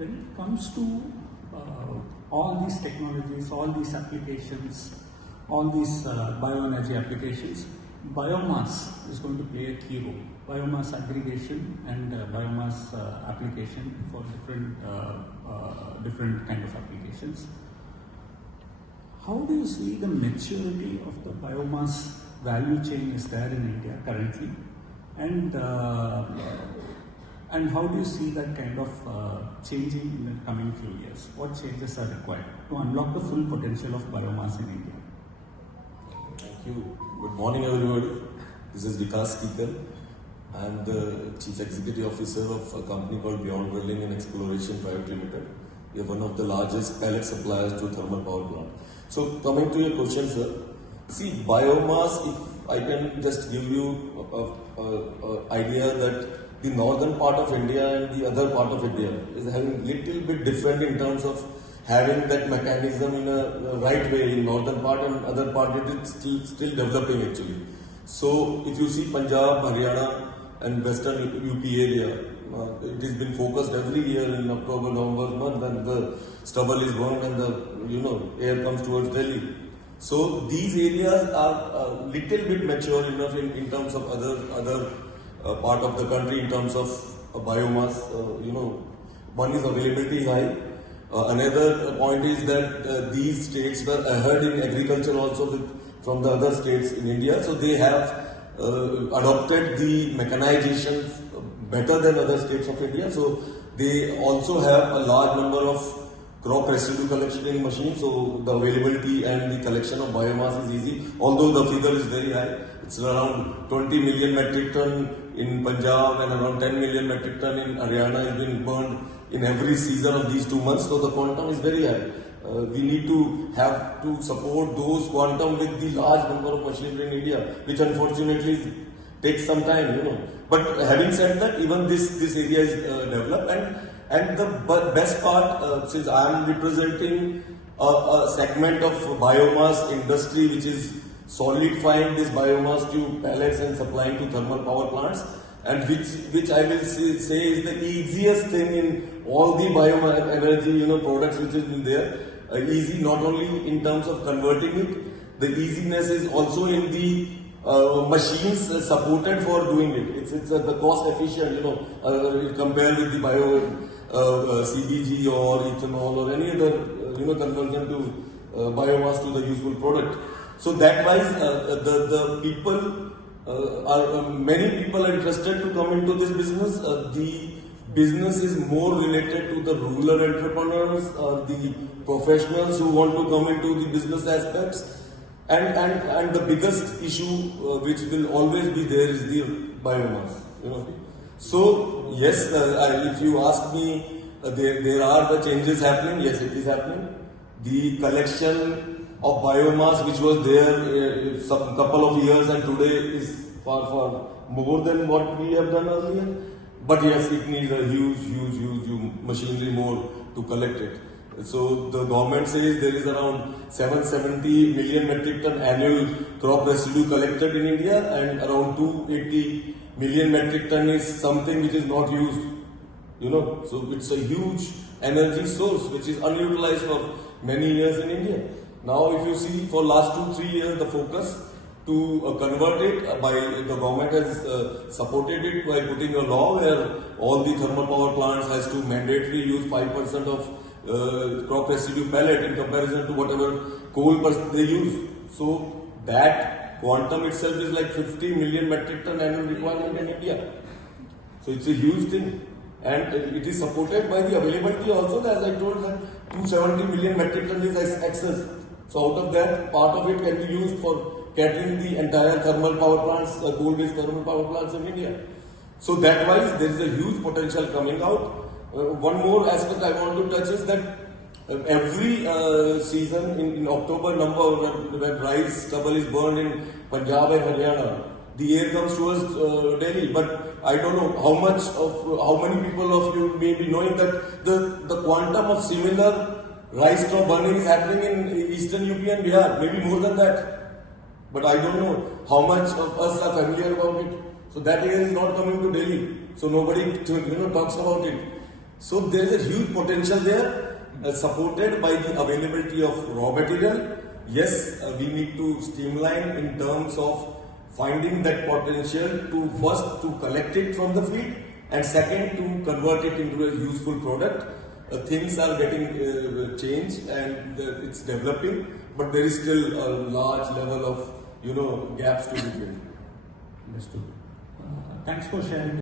when it comes to all these technologies, all these applications, all these bioenergy applications, biomass is going to play a key role. Biomass aggregation and biomass application for different kind of applications. How do you see the maturity of the biomass value chain is there in India currently, and how do you see that kind of changing in the coming few years? What changes are required to unlock the full potential of biomass in India? Thank you. Good morning, everybody. This is Vikas Kikan. I am the Chief Executive Officer of a company called Beyond Drilling Exploration Pvt. We are one of the largest pellet suppliers to thermal power plant. So, coming to your question, sir. See, biomass, if I can just give you an idea that the northern part of India and the other part of India is having little bit different in terms of having that mechanism in a right way in northern part, and other part it is still developing actually. So if you see Punjab, Haryana and western UP area, it has been focused every year in October, November month, and the stubble is burned and the air comes towards Delhi. So these areas are a little bit mature enough in terms of other part of the country in terms of biomass. One is availability high. Another point is that these states were ahead in agriculture also from the other states in India. So they have adopted the mechanization better than other states of India. So they also have a large number of crop residue collection machines. So the availability and the collection of biomass is easy. Although the figure is very high. It's around 20 million metric ton in Punjab and around 10 million metric ton in Haryana has been burned in every season of these 2 months, so the quantum is very high. We need to have to support those quantum with the large number of machinery in India, which unfortunately takes some time, But having said that, even this area is developed, and the best part, since I am representing a segment of biomass industry which is solidifying this biomass to pellets and supplying to thermal power plants, and which I will say is the easiest thing in all the bioenergy products which has been there. Easy not only in terms of converting it, the easiness is also in the machines supported for doing it. It's the cost efficient, compared with the bio CBG or ethanol or any other conversion to biomass to the useful product. So that wise, the people. Many people are interested to come into this business. The business is more related to the rural entrepreneurs, the professionals who want to come into the business aspects, and the biggest issue which will always be there is the biomass. So yes, if you ask me, there are the changes happening. Yes, it is happening. The collection of biomass which was there some couple of years and today is far more than what we have done earlier. But yes, it needs a huge machinery more to collect it. So the government says there is around 770 million metric ton annual crop residue collected in India, and around 280 million metric ton is something which is not used. So it's a huge energy source which is unutilized for many years in India. Now, if you see for last 2-3 years, the focus to convert it by the government has supported it by putting a law where all the thermal power plants has to mandatorily use 5% of crop residue pellet in comparison to whatever coal they use. So that quantum itself is like 50 million metric ton annual requirement in India. So it's a huge thing, and it is supported by the availability also. As I told, that 270 million metric ton is excess. So out of that, part of it can be used for catering the entire thermal power plants, coal-based thermal power plants in India. So that wise, there is a huge potential coming out. One more aspect I want to touch is that every season in October number, when rice stubble is burned in Punjab and Haryana, the air comes towards Delhi. But I don't know how many people of you may be knowing that the quantum of similar rice straw burning is happening in eastern UP and Bihar, maybe more than that. But I don't know how much of us are familiar about it. So that air is not coming to Delhi. So nobody talks about it. So there is a huge potential there, supported by the availability of raw material. Yes, we need to streamline in terms of finding that potential to first to collect it from the field and second to convert it into a useful product. Things are getting changed and it's developing, but there is still a large level of gaps to be filled. Understood. Thanks for sharing.